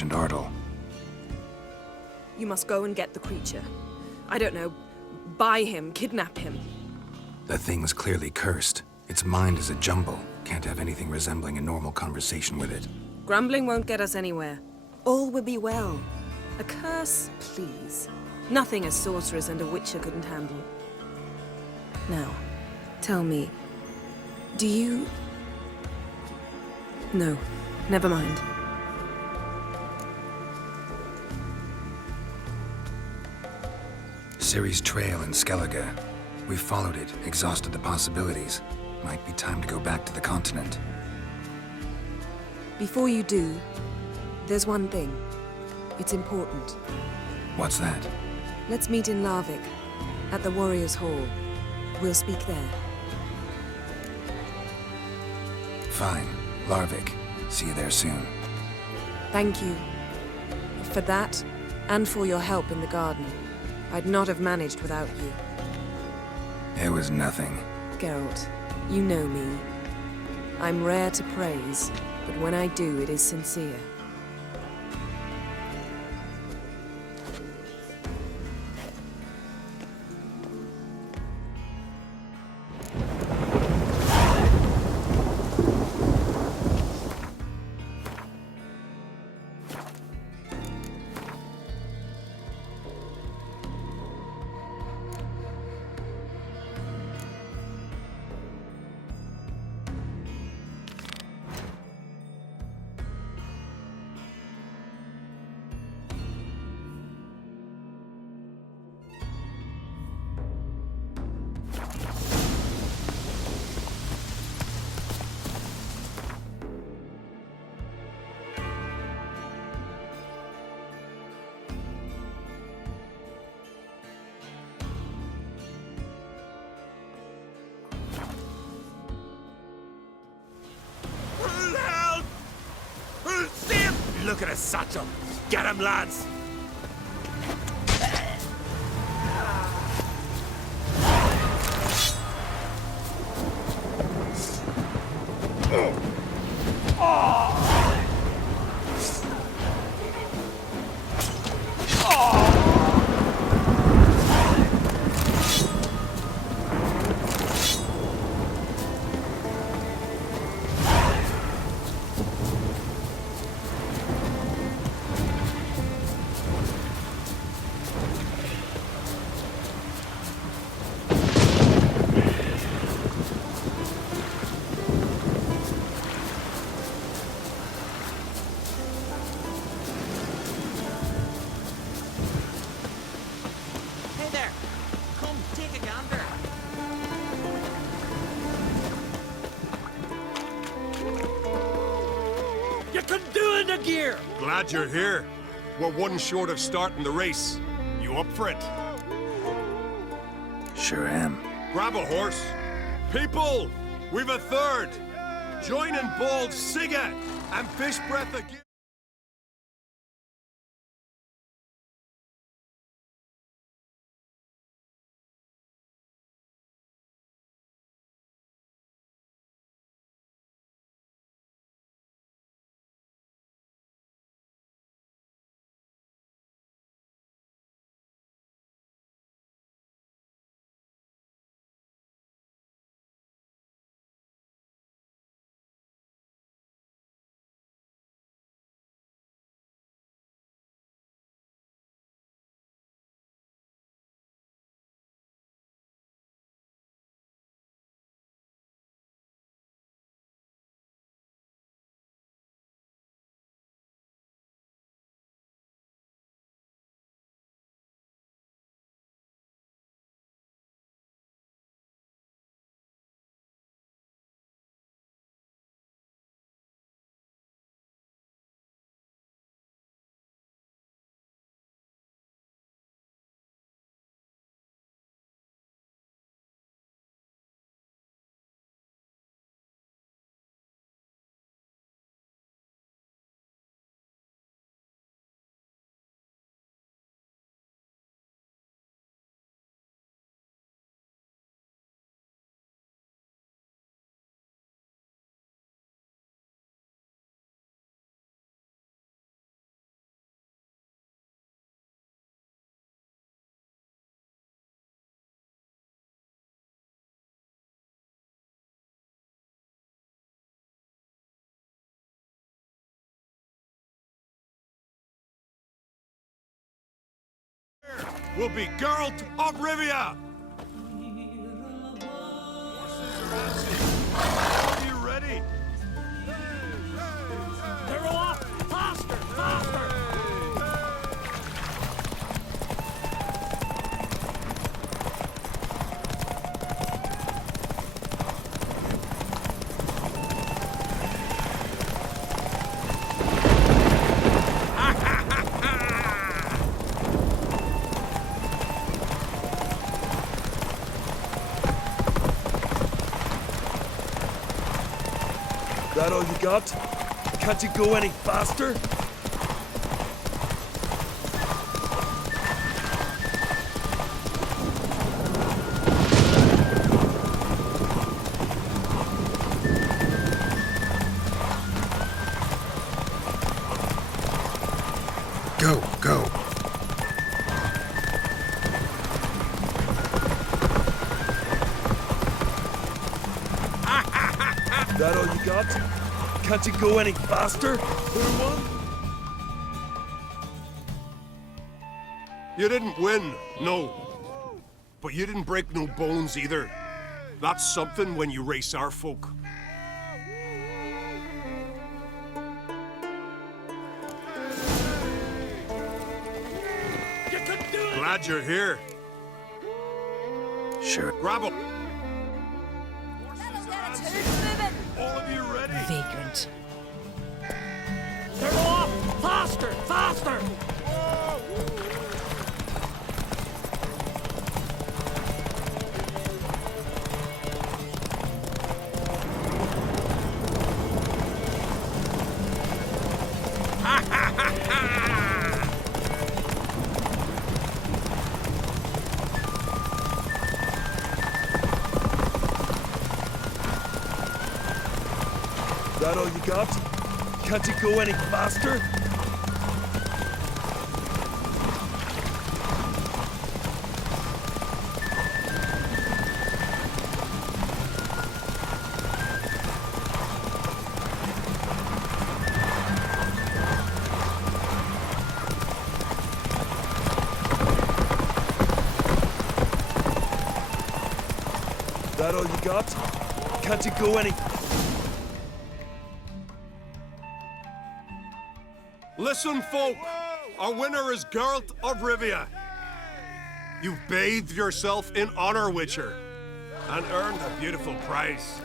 Sergeant Ardle. You must go and get the creature. I don't know, buy him, kidnap him. The thing's clearly cursed. Its mind is a jumble. Can't have anything resembling a normal conversation with it. Grumbling won't get us anywhere. All will be well. A curse, please. Nothing a sorceress and a witcher couldn't handle. Now, tell me, do you... No, never mind. Ciri's trail in Skellige. We've followed it, exhausted the possibilities. Might be time to go back to the continent. Before you do, there's one thing. It's important. What's that? Let's meet in Larvik, at the Warriors' Hall. We'll speak there. Fine. Larvik. See you there soon. Thank you. For that, and for your help in the garden. I'd not have managed without you. It was nothing. Geralt, you know me. I'm rare to praise, but when I do, it is sincere. Look at us, Satchel! Get him, lads! You can do it, Nagir! Glad you're here. We're one short of starting the race. You up for it? Sure am. Grab a horse. People, we've a third. Join in Bald Sigga and Fish Breath again. will be Geralt of Rivia! Are you ready? They're off! Faster! Faster! That all you got? Can't you go any faster? Go, go. That all you got? Can't you go any faster? Who won? You didn't win, no. But you didn't break no bones either. That's something when you race our folk. You can do it! Glad you're here. Sure. Grab 'em. All of you ready? Vagrant. They're off! Faster! Faster! That all you got? Can't you go any faster? That all you got? Can't you go any... Listen, folk. Our winner is Geralt of Rivia. You've bathed yourself in honor, Witcher, and earned a beautiful prize.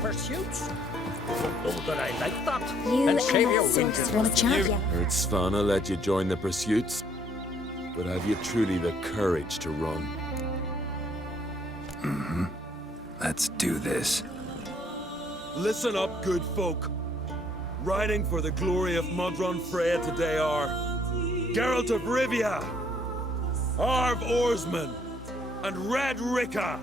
pursuits? Oh, that I like that. You and save your and wages want with to chat, you. yeah? Heard Svanna let you join the pursuits. But have you truly the courage to run? Let's do this. Listen up, good folk. Riding for the glory of Modron Freya today are Geralt of Rivia, Arv Oarsman, and Red Ricka.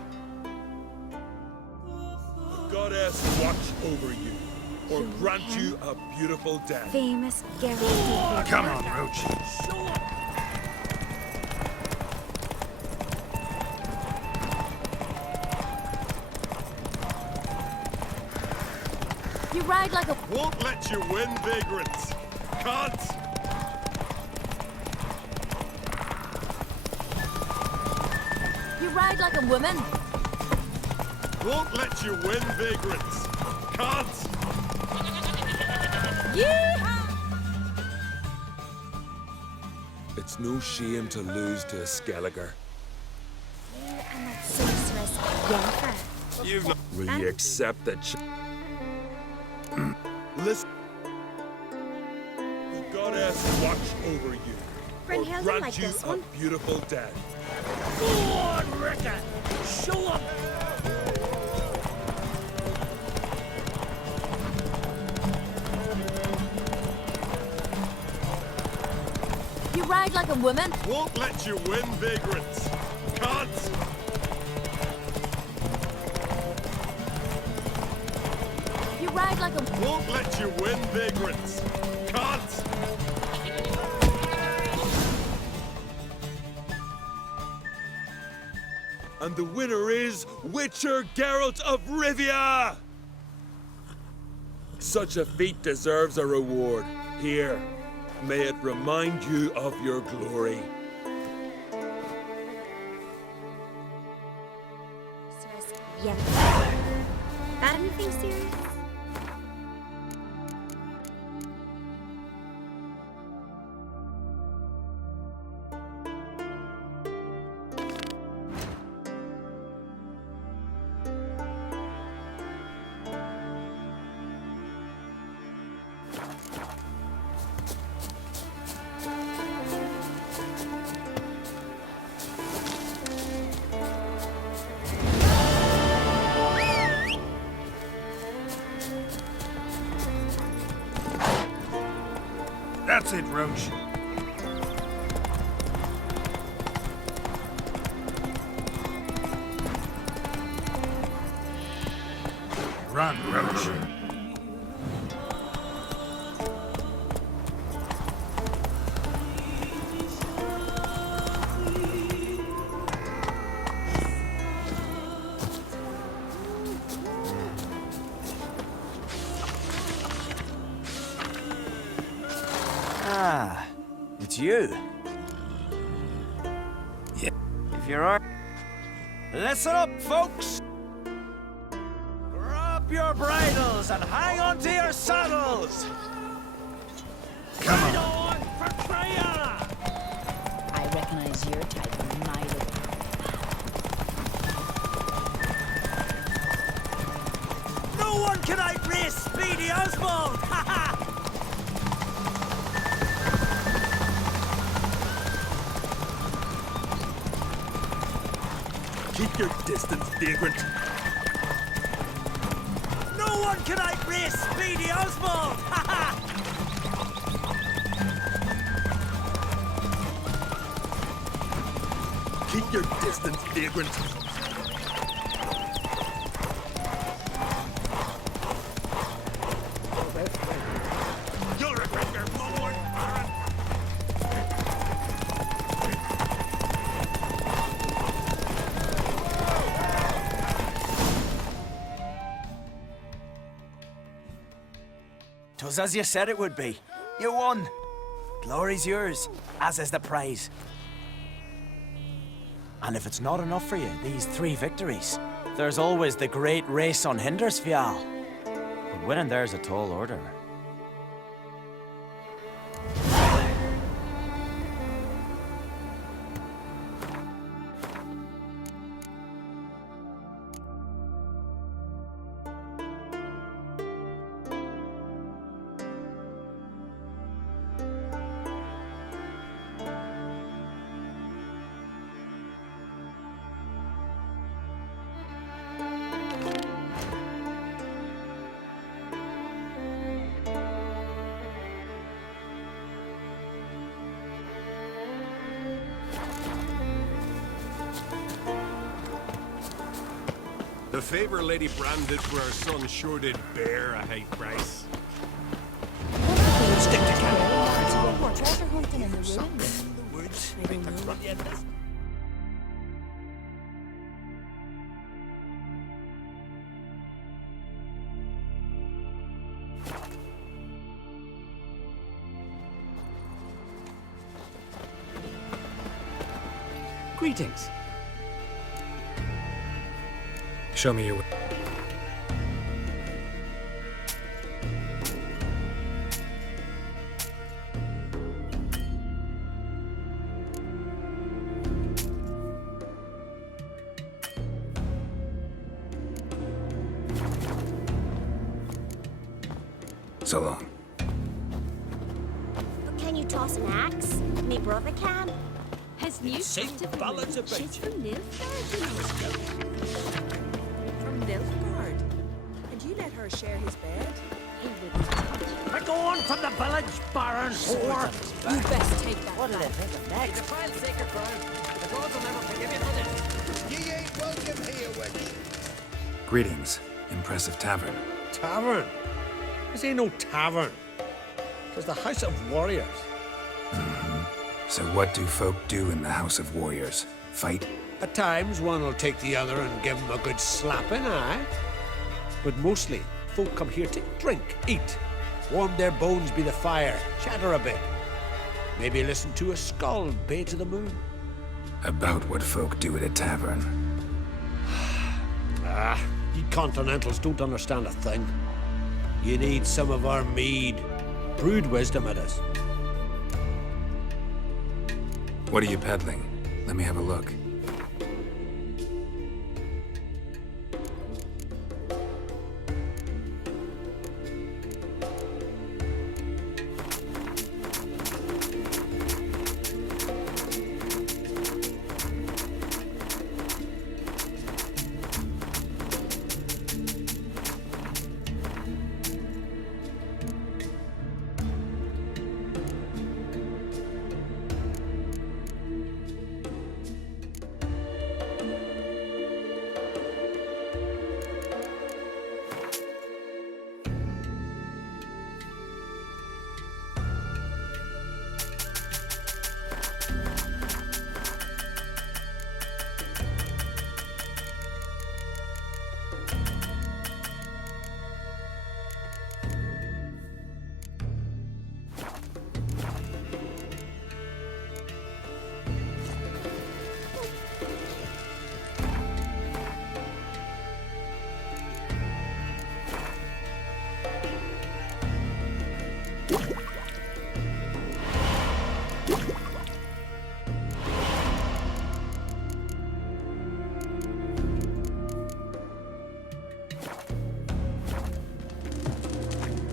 The goddess watch over you, or grant you a beautiful death. Famous Geralt of Rivia. Come on, Roach. You ride like a... Won't let you win, vagrants. Can't. You ride like a woman. Won't let you win, vagrants. Can't. Yeehaw! It's no shame to lose to a Skelliger. You and that sorceress, Yennefer. You've not. Will you accept that? Listen. The goddess watch over you, or Brynhild's grant like you this a one. beautiful death. Go on, Rickon. Show up. You ride like a woman. Won't let you win, vagrants. Can't. You ride like a... Won't let you win, vagrants. Can't. And the winner is Witcher Geralt of Rivia! Such a feat deserves a reward. Here, may it remind you of your glory. Sorceress, Yennefer. That anything serious? That's it, Roach. Run, Roach. Ah, it's you. Yeah. If you're all... Listen up, folks! Grab your bridles and hang on to your saddles! Ride on for Freya. I recognize your type of neither. No one can outrace Speedy Oswald! Ha ha! Keep your distance, vagrant. No one can outrace Speedy Oswald! Ha ha! Keep your distance, vagrant. You'll regret your forward, Baron. Twas as you said it would be. You won. Glory's yours, as is the prize. And if it's not enough for you, these 3 victories, there's always the great race on Hindersfjall. But winning there's a tall order. The favor Lady Bran did for her son sure did bear a high price. Stick to camp. More treasure hunting in the woods. Greetings. Show me your way. So long. But can you toss an axe? Me brother can. His new Sing ballads about She's you. from Nilfgaard, you know. From Nilfgaard. And you let her share his bed? He wouldn't touch. We're going from the village, Baron whore. You best take that. What did I think of next? Defile sacred ground. The gods will never forgive you for this. Ye ain't welcome here, wench. Greetings. Impressive tavern. Tavern? This ain't no tavern. It's the House of Warriors. So what do folk do in the House of Warriors? Fight? At times, one will take the other and give him a good slapping, aye. But mostly, folk come here to drink, eat, warm their bones by the fire, chatter a bit. Maybe listen to a skull bay to the moon. About what folk do at a tavern. You continentals don't understand a thing. You need some of our mead. Brewed wisdom it is. What are you peddling? Let me have a look.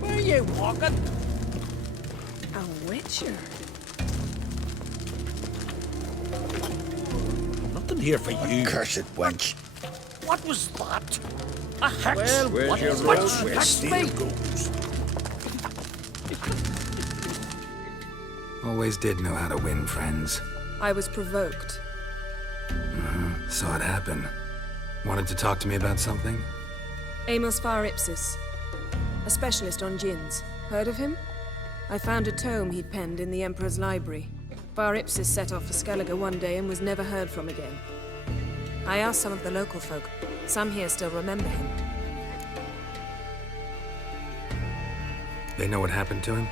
Where are you walking? A witcher. Nothing here for you. Cursed wench. What was that? A hex? Well, where's What your is road that? where Hex steel me? goes? Always did know how to win friends. I was provoked. Saw it happen. Wanted to talk to me about something? Amos Far Ipsis. A specialist on djinns. Heard of him? I found a tome he'd penned in the Emperor's library. Far Ipsis set off for Skellige one day and was never heard from again. I asked some of the local folk. Some here still remember him. They know what happened to him?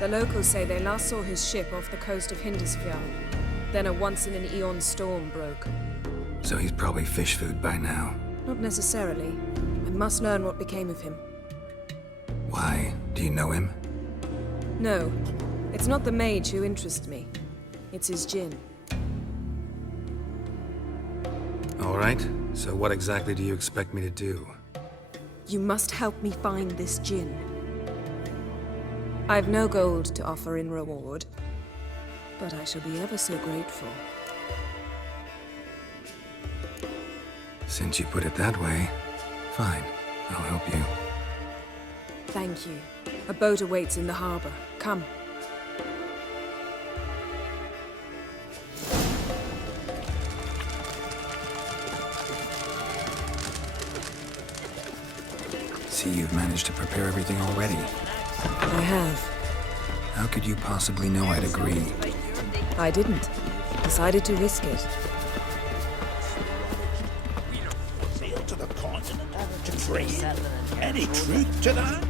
The locals say they last saw his ship off the coast of Hindisfjall. Then a once-in-an-eon storm broke. So he's probably fish food by now. Not necessarily. I must learn what became of him. Why? Do you know him? No, it's not the mage who interests me. It's his djinn. All right. So what exactly do you expect me to do? You must help me find this djinn. I've no gold to offer in reward, but I shall be ever so grateful. Since you put it that way, fine. I'll help you. Thank you. A boat awaits in the harbor. Come. see you've managed to prepare everything already. I have. How could you possibly know I'd agree? I didn't. Decided to risk it. Sail to the continent to trade. Any truth to that?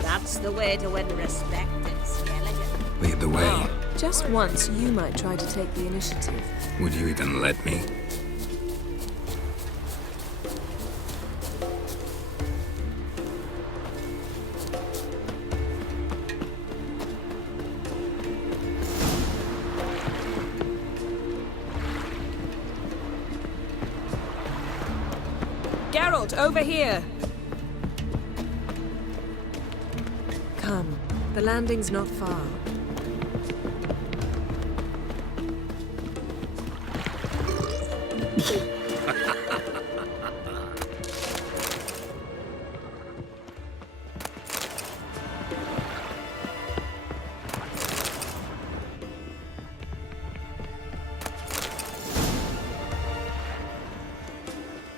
That's the way to win respect in Skellige. Lead the way. Just once, you might try to take the initiative. Would you even let me? Geralt, over here! Come. The landing's not far.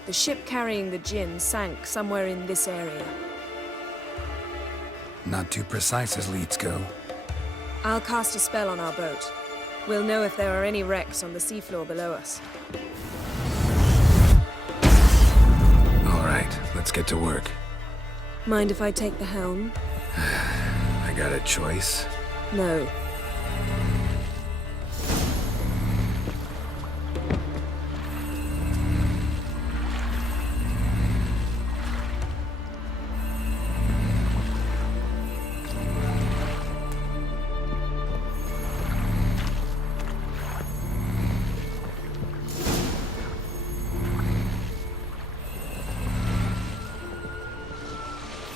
The ship carrying the gin sank somewhere in this area. Not too precise as leads go. I'll cast a spell on our boat. We'll know if there are any wrecks on the seafloor below us. All right, let's get to work. Mind if I take the helm? I got a choice. No.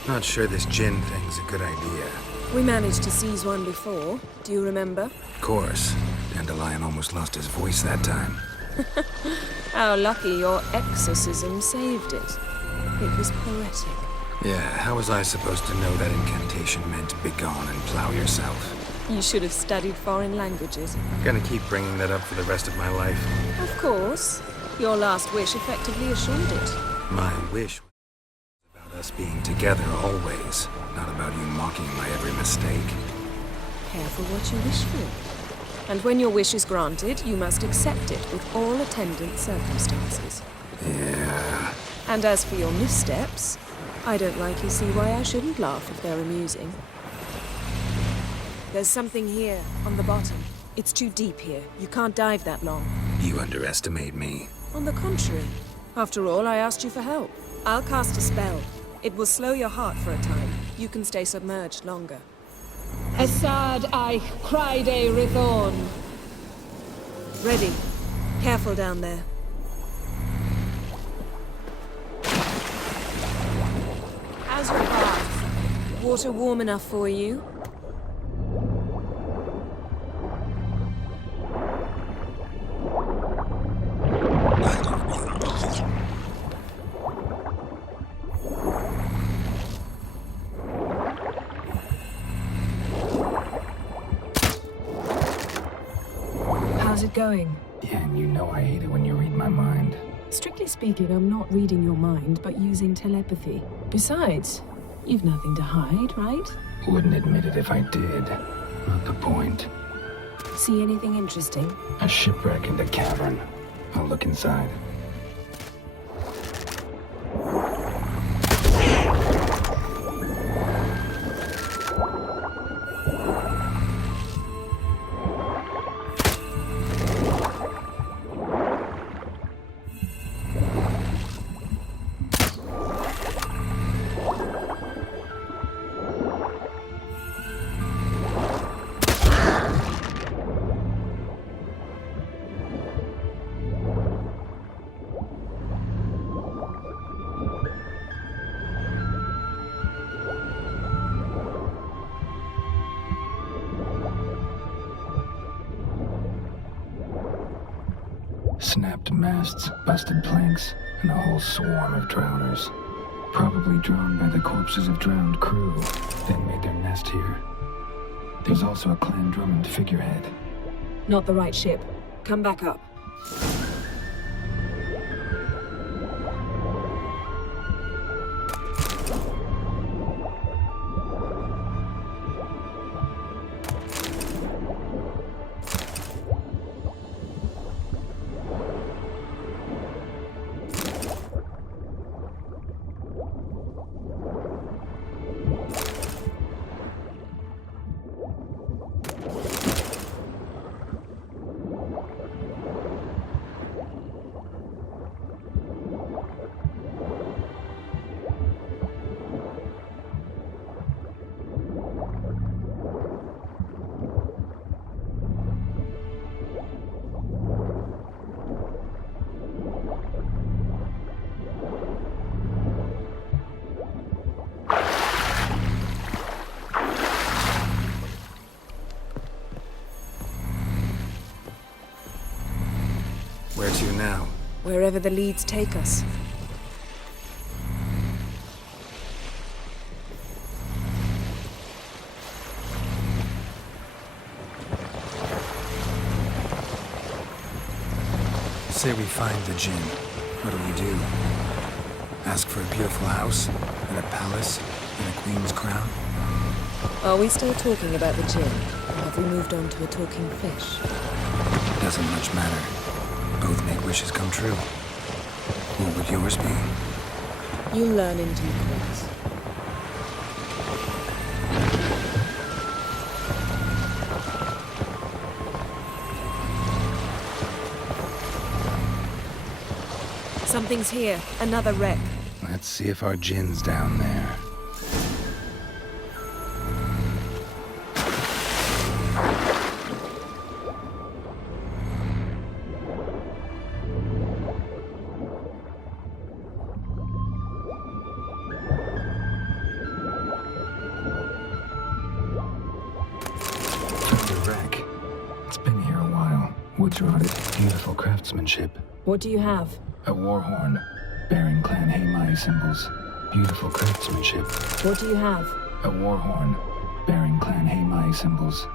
Not sure this gin thing's a good idea. We managed to seize one before. Do you remember? Of course. Dandelion almost lost his voice that time. How lucky your exorcism saved it. It was poetic. Yeah, how was I supposed to know that incantation meant begone and plow yourself? You should have studied foreign languages. Gonna keep bringing that up for the rest of my life. Of course. Your last wish effectively assured it. My wish was about us being together always, not about you mocking my every mistake. Careful what you wish for. And when your wish is granted, you must accept it with all attendant circumstances. Yeah. And as for your missteps, I don't likely see why I shouldn't laugh if they're amusing. There's something here, on the bottom. It's too deep here. You can't dive that long. You underestimate me. On the contrary. After all, I asked you for help. I'll cast a spell. It will slow your heart for a time. You can stay submerged longer. Assad I Cried Rithorn. Ready. Careful down there. How's your bath? Water warm enough for you? How's it going? Yeah, and you know I hate it when you read my mind. Strictly speaking, I'm not reading your mind, but using telepathy. Besides, you've nothing to hide, right? Wouldn't admit it if I did. Not the point. See anything interesting? A shipwreck and a cavern. I'll look inside. Snapped masts, busted planks, and a whole swarm of drowners. Probably drawn by the corpses of drowned crew, then made their nest here. There's also a Clan Drummond figurehead. Not the right ship. Come back up. Wherever the leads take us. Say we find the Jinn. What do we do? Ask for a beautiful house, and a palace, and a queen's crown? Are we still talking about the Jinn? Or have we moved on to a talking fish? Doesn't much matter. Both make wishes come true. What would yours be? You'll learn in due course. Something's here. Another wreck. Let's see if our Jinn's down there. Found a wreck. It's been here a while. Wood's rotted. Beautiful craftsmanship. What do you have? A war horn, bearing Clan Haimai symbols. Beautiful craftsmanship. What do you have? A war horn, bearing Clan Haimai symbols.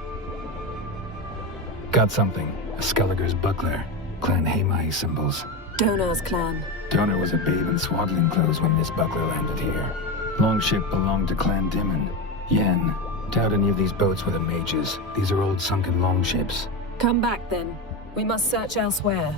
Got something. A Skelliger's buckler. Clan Haimai symbols. Donar's clan. Donar was a babe in swaddling clothes when this buckler landed here. Longship belonged to Clan Dimon. Yen. Doubt any of these boats were the mages. These are old sunken longships. Come back then. We must search elsewhere.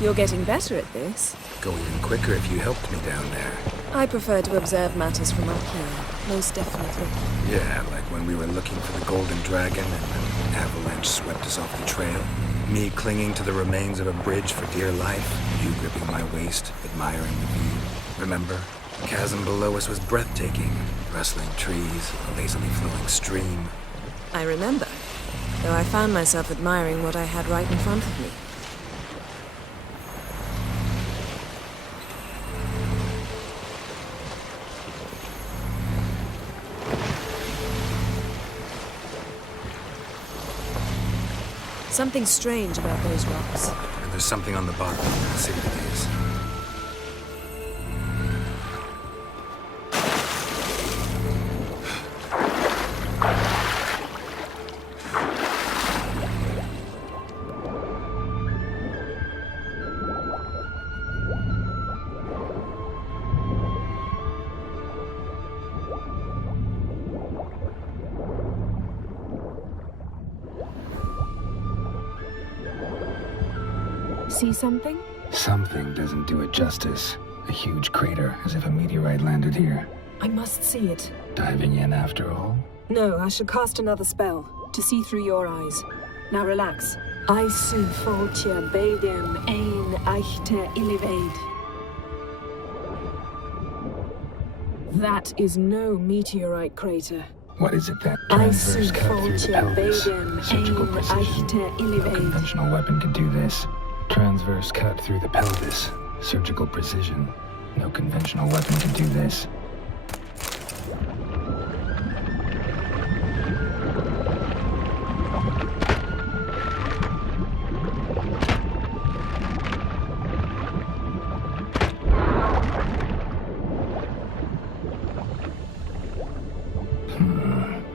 You're getting better at this. Go even quicker if you helped me down there. I prefer to observe matters from up here, most definitely. Yeah, like when we were looking for the Golden Dragon and an avalanche swept us off the trail. Me clinging to the remains of a bridge for dear life. You gripping my waist, admiring the view. Remember? The chasm below us was breathtaking. Rustling trees, a lazily flowing stream. I remember, though I found myself admiring what I had right in front of me. Something strange about those rocks. And there's something on the bottom. Let's see what it is. See something? Something doesn't do it justice. A huge crater, as if a meteorite landed here. I must see it. Diving in after all? No, I should cast another spell, to see through your eyes. Now relax. Aisu foltje bedem ein eichte illiveid. That is no meteorite crater. What is it that transverse cut through the pelvis? Surgical precision. No conventional weapon could do this. Transverse cut through the pelvis. Surgical precision. No conventional weapon could do this.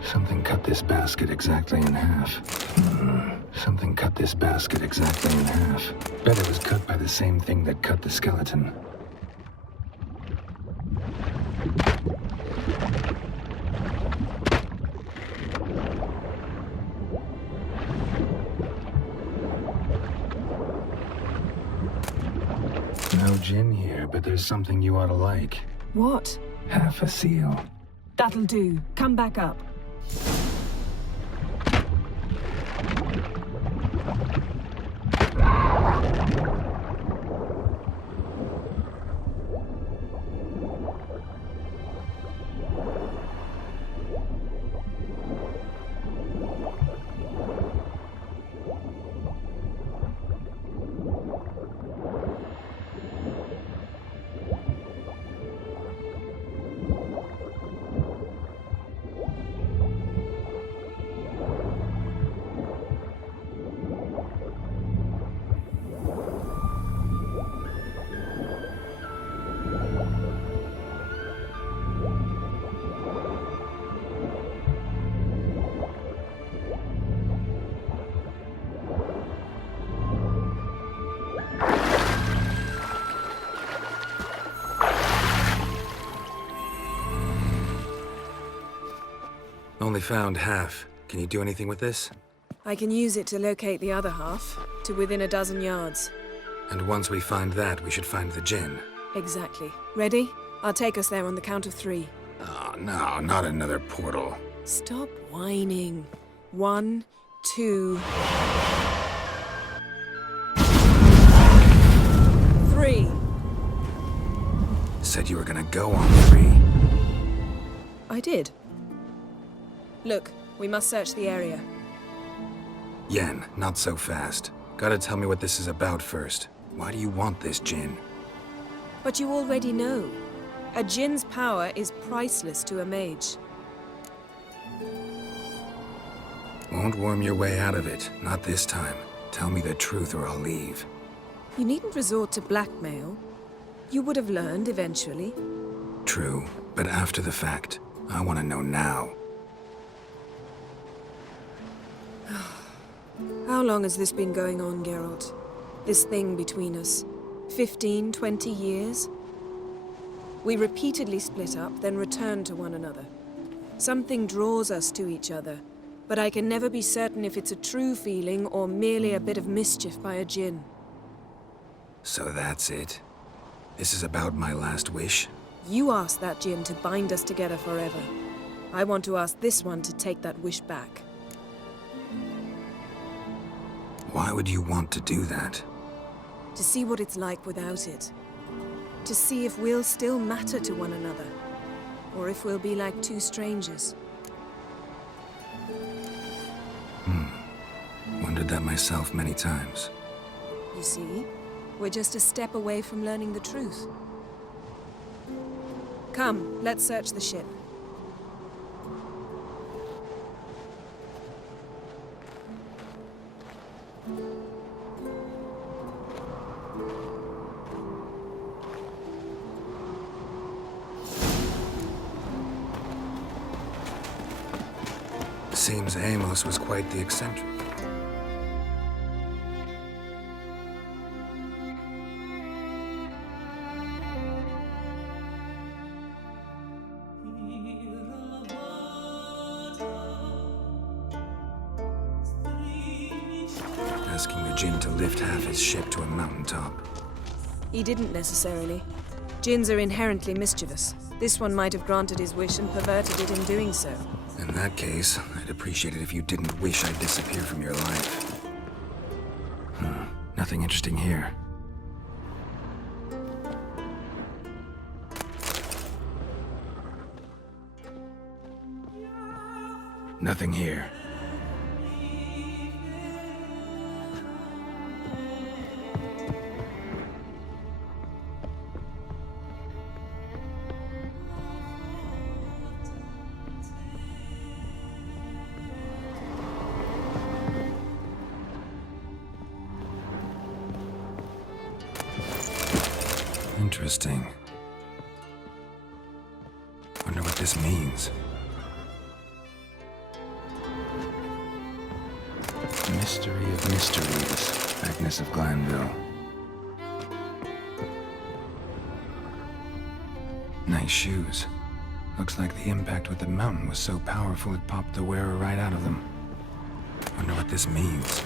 Something cut this basket exactly in half. Something cut this basket exactly in half. Bet it was cut by the same thing that cut the skeleton. No Jinn here, but there's something you ought to like. What? Half a seal. That'll do. Come back up. only found half. Can you do anything with this? I can use it to locate the other half, to within a dozen yards. And once we find that, we should find the Jinn. Exactly. Ready? I'll take us there on the count of 3. Oh, no, not another portal. Stop whining. 1, 2... 3. Said you were gonna go on 3. I did. Look, we must search the area. Yen, not so fast. Gotta tell me what this is about first. Why do you want this Jinn? But you already know. A Jinn's power is priceless to a mage. Won't worm your way out of it. Not this time. Tell me the truth or I'll leave. You needn't resort to blackmail. You would have learned eventually. True, but after the fact. I want to know now. How long has this been going on, Geralt? This thing between us? 15, 20 years? We repeatedly split up, then return to one another. Something draws us to each other, but I can never be certain if it's a true feeling or merely a bit of mischief by a Jinn. So that's it? This is about my last wish? You asked that Jinn to bind us together forever. I want to ask this one to take that wish back. Why would you want to do that? To see what it's like without it. To see if we'll still matter to one another. Or if we'll be like two strangers. Wondered that myself many times. You see, we're just a step away from learning the truth. Come, let's search the ship. Seems Amos was quite the eccentric. Asking the Jinn to lift half his ship to a mountaintop. He didn't necessarily. Jinns are inherently mischievous. This one might have granted his wish and perverted it in doing so. In that case, I'd appreciate it if you didn't wish I'd disappear from your life. Nothing interesting here. Nothing here. Interesting. Wonder what this means. Mystery of mysteries, Agnes of Glanville. Nice shoes. Looks like the impact with the mountain was so powerful it popped the wearer right out of them. Wonder what this means.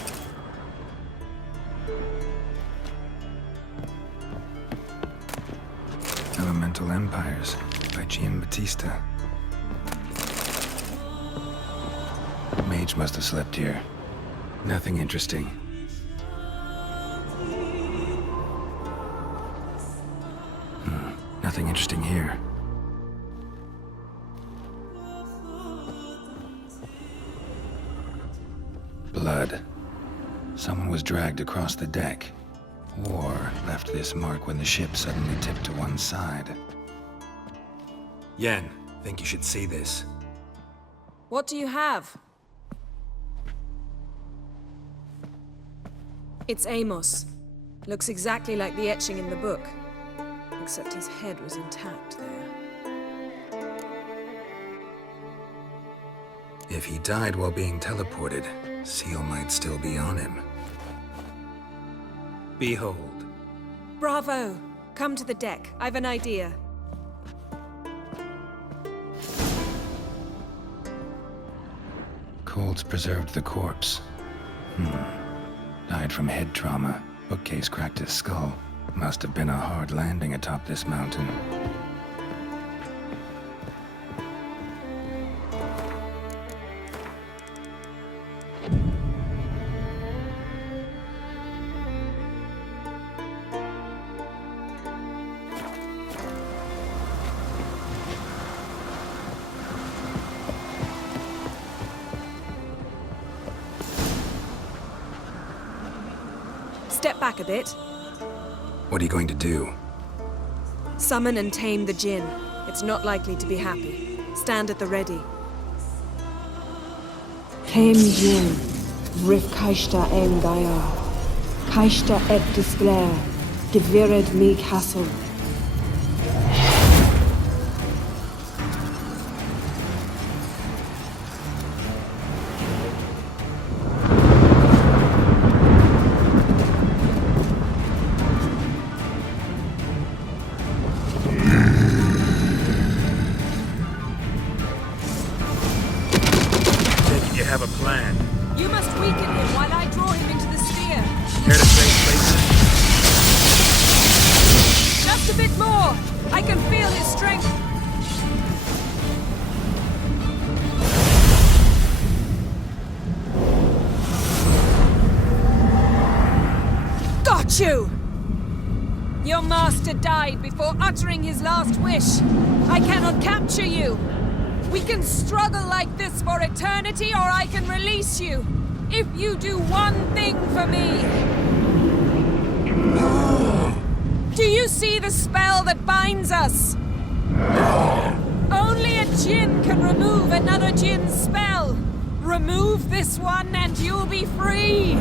Elemental Empires by Giambattista. Mage must have slept here. Nothing interesting. Nothing interesting here. Blood. Someone was dragged across the deck. War left this mark when the ship suddenly tipped to one side. Yen, think you should see this. What do you have? It's Amos. Looks exactly like the etching in the book. Except his head was intact there. If he died while being teleported, Seal might still be on him. Behold. Bravo! Come to the deck. I've an idea. Colts preserved the corpse. Died from head trauma. Bookcase cracked his skull. Must have been a hard landing atop this mountain. Step back a bit. What are you going to do? Summon and tame the Jinn. It's not likely to be happy. Stand at the ready. Came Jin, Rif Kaishta en Gaia, Kaishta et Disclair, Gevired me Castle. You have a plan. You must weaken him while I draw him into the sphere. Care to trade places? Just a bit more. I can feel his strength. Got you! Your master died before uttering his last wish. I cannot capture you. We can struggle like this for eternity, or I can release you. If you do one thing for me. Do you see the spell that binds us? Only a Jinn can remove another Jinn's spell. Remove this one and you'll be free.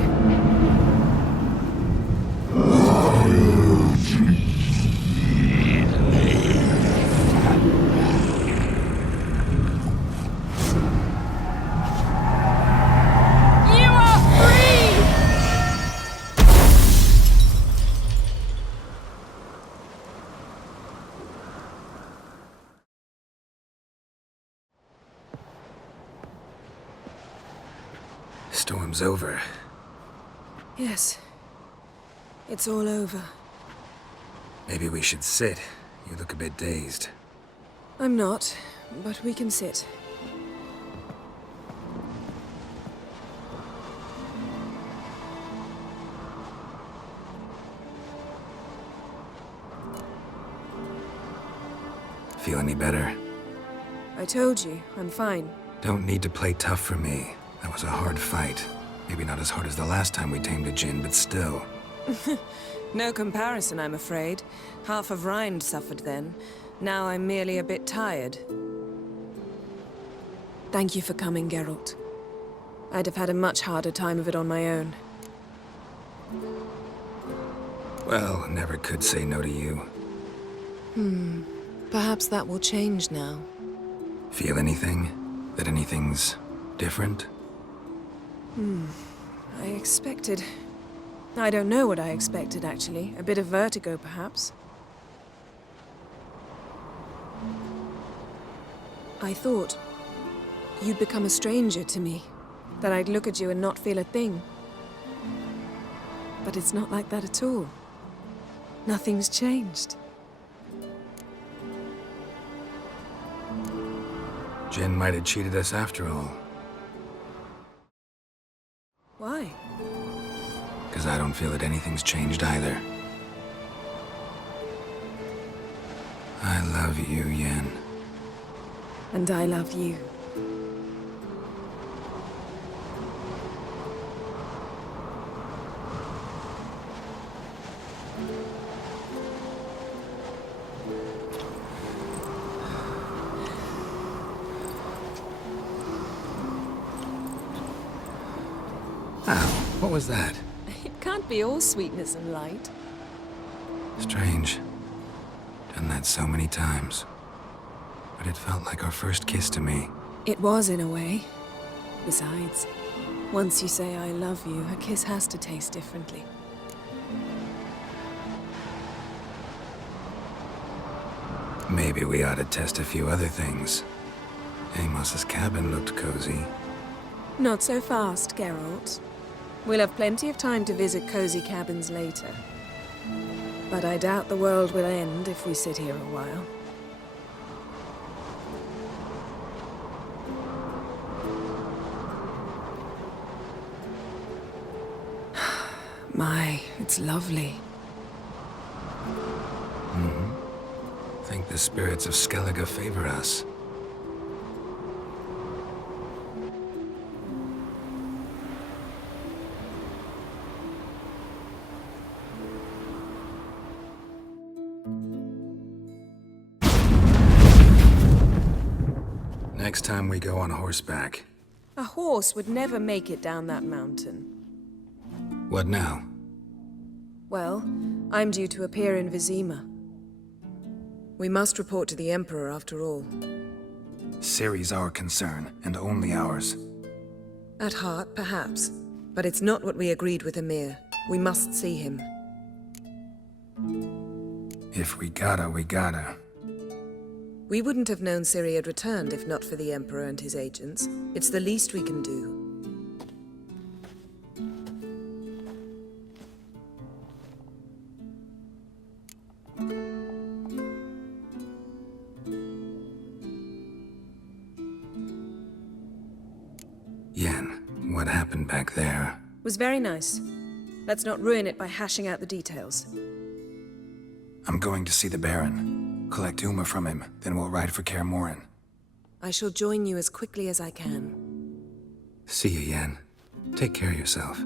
Storm's over. Yes. It's all over. Maybe we should sit. You look a bit dazed. I'm not, but we can sit. Feel any better? I told you, I'm fine. Don't need to play tough for me. That was a hard fight. Maybe not as hard as the last time we tamed a Jinn, but still. No comparison, I'm afraid. Half of Rind suffered then. Now I'm merely a bit tired. Thank you for coming, Geralt. I'd have had a much harder time of it on my own. Well, never could say no to you. Perhaps that will change now. Feel anything? That anything's different? I expected... I don't know what I expected, actually. A bit of vertigo, perhaps. I thought you'd become a stranger to me. That I'd look at you and not feel a thing. But it's not like that at all. Nothing's changed. Jinn might have cheated us after all. Why? Because I don't feel that anything's changed either. I love you, Yen. And I love you. Ow, what was that? It can't be all sweetness and light. Strange. Done that so many times. But it felt like our first kiss to me. It was, in a way. Besides, once you say I love you, a kiss has to taste differently. Maybe we ought to test a few other things. Amos's cabin looked cozy. Not so fast, Geralt. We'll have plenty of time to visit cozy cabins later. But I doubt the world will end if we sit here a while. My, it's lovely. Think the spirits of Skellige favor us. Next time we go on horseback. A horse would never make it down that mountain. What now? Well, I'm due to appear in Vizima. We must report to the Emperor after all. Ciri's our concern, and only ours. At heart, perhaps. But it's not what we agreed with Emir. We must see him. If we gotta, we gotta. We wouldn't have known Ciri had returned if not for the Emperor and his agents. It's the least we can do. Yen, what happened back there? Was very nice. Let's not ruin it by hashing out the details. I'm going to see the Baron. Collect Uma from him, then we'll ride for Kaer Morhen. I shall join you as quickly as I can. See you, Yen. Take care of yourself.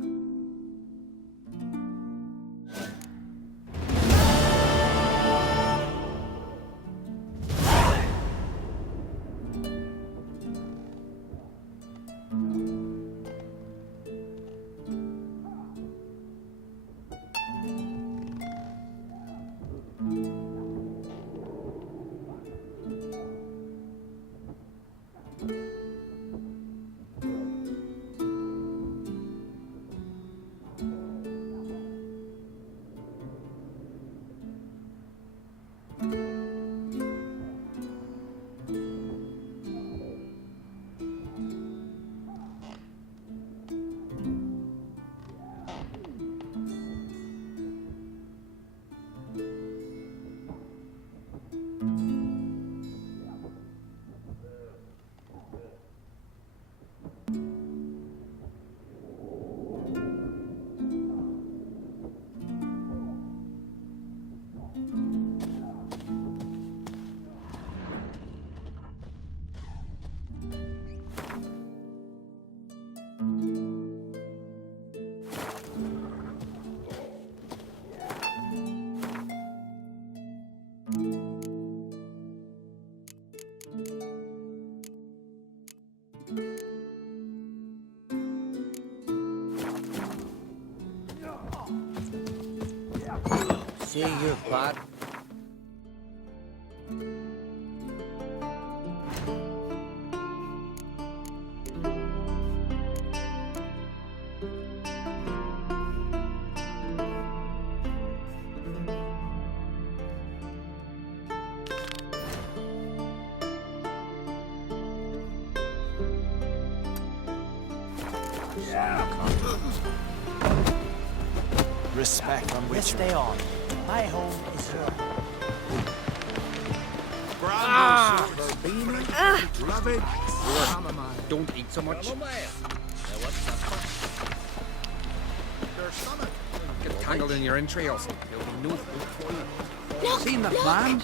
See you, bud. Respect on which stay on. My home is your Don't eat so much. Get tangled in your entrails. There'll be no food for you. Seen the plan?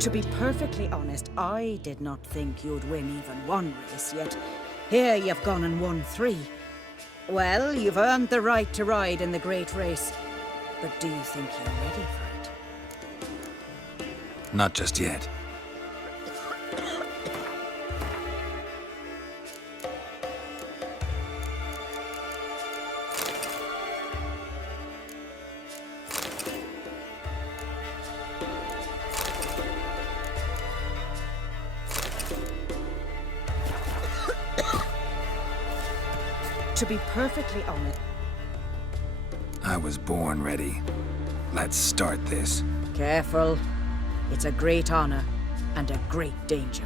To be perfectly honest, I did not think you'd win even one race, yet here you've gone and won 3. Well, you've earned the right to ride in the great race. But do you think you're ready for it? Not just yet. To be perfectly honest, I was born ready. Let's start this. careful. It's a great honor and a great danger.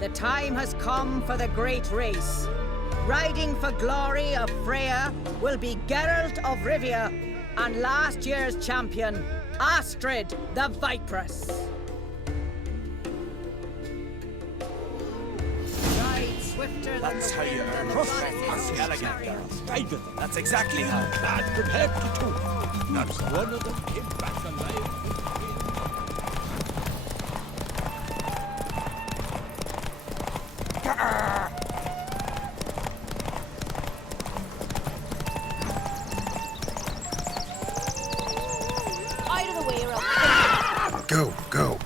The time has come for the great race. Riding for glory of Freya will be Geralt of Rivia and last year's champion, Astrid the Vipress. Ride swifter than That's the how you wind earn and the respect goddess for is Skellige, chariot. Geralt. Ride with them. That's exactly how. Lad from head to toe. Not one of them came back alive. Out of the way, or else. Go, go.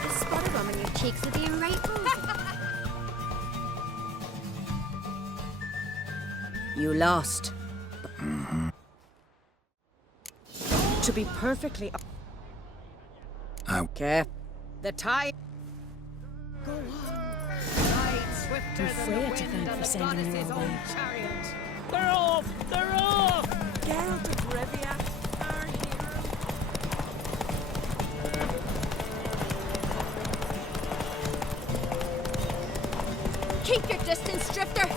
The spot of rum in your cheeks will be right rosy. You lost. To be perfectly okay. The time. Go on. Ride swifter than the Freya to wind thank and for the sending me goddess's away. own chariot. They're off! They're off! Geralt of Rivia, our hero. Keep your distance, Drifter.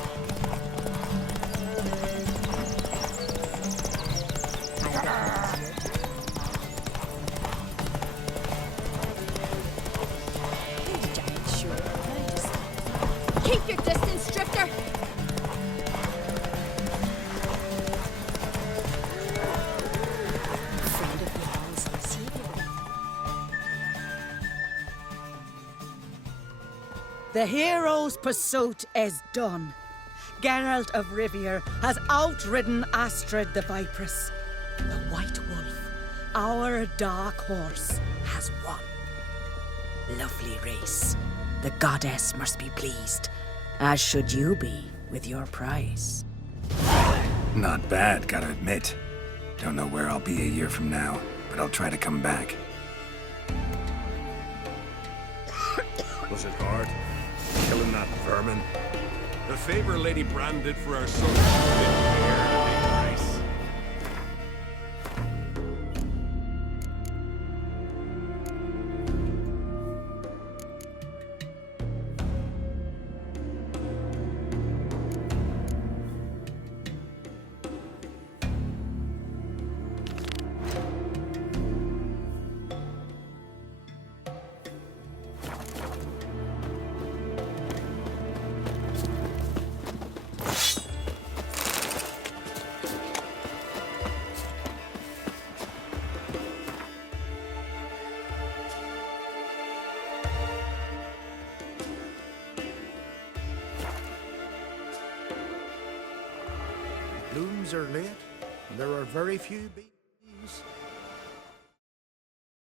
Keep your distance, Drifter. Friend of yours, see if you The hero's pursuit is done. Geralt of Rivia has outridden Astrid the Vipress. The White Wolf, our dark horse, has won. Lovely race. The goddess must be pleased, as should you be with your prize. Not bad, gotta admit. Don't know where I'll be a year from now, but I'll try to come back. Was it hard? Killing that vermin? The favor Lady Brand did for our son didn't bear a big price. Blooms are late, and there are very few bees.